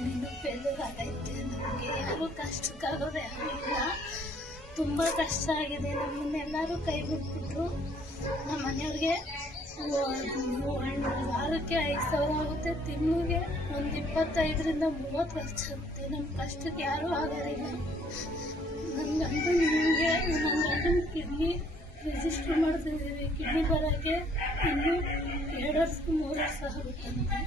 ನೀನು ಫೇಲ್ಯೂರ್ ಆಗೈತೆ ನಮಗೆ ಯಾರೂ ಕಷ್ಟಕ್ಕಾಗೋರು ತುಂಬ ಕಷ್ಟ ಆಗಿದೆ. ನಮ್ಮನ್ನೆಲ್ಲರೂ ಕೈ ಬಿಟ್ಬಿಟ್ರು ನಮ್ಮ ಮನೆಯವ್ರಿಗೆ ವಾರಕ್ಕೆ ಐದು ಸಾವಿರ ಆಗುತ್ತೆ. ತಿಂಗಳಿಗೆ ಒಂದು ಇಪ್ಪತ್ತೈದರಿಂದ ಮೂವತ್ತು ವರ್ಷ ಆಗುತ್ತೆ. ನಮ್ಮ ಕಷ್ಟಕ್ಕೆ ಯಾರೂ ಆಗೋದಿಲ್ಲ ನನ್ನ ಗಂಡ ನಿಮಗೆ ನನ್ನ ಗಂಡನ ಕಿಡ್ನಿ ರಿಜಿಸ್ಟರ್ ಮಾಡ್ತಿದ್ದೀವಿ. ಕಿಡ್ನಿ ಬರೋಕ್ಕೆ ಇನ್ನೂ ಎರಡು ವರ್ಷ, ಮೂರು ವರ್ಷ ಆಗುತ್ತೆ. ನಮಗೆ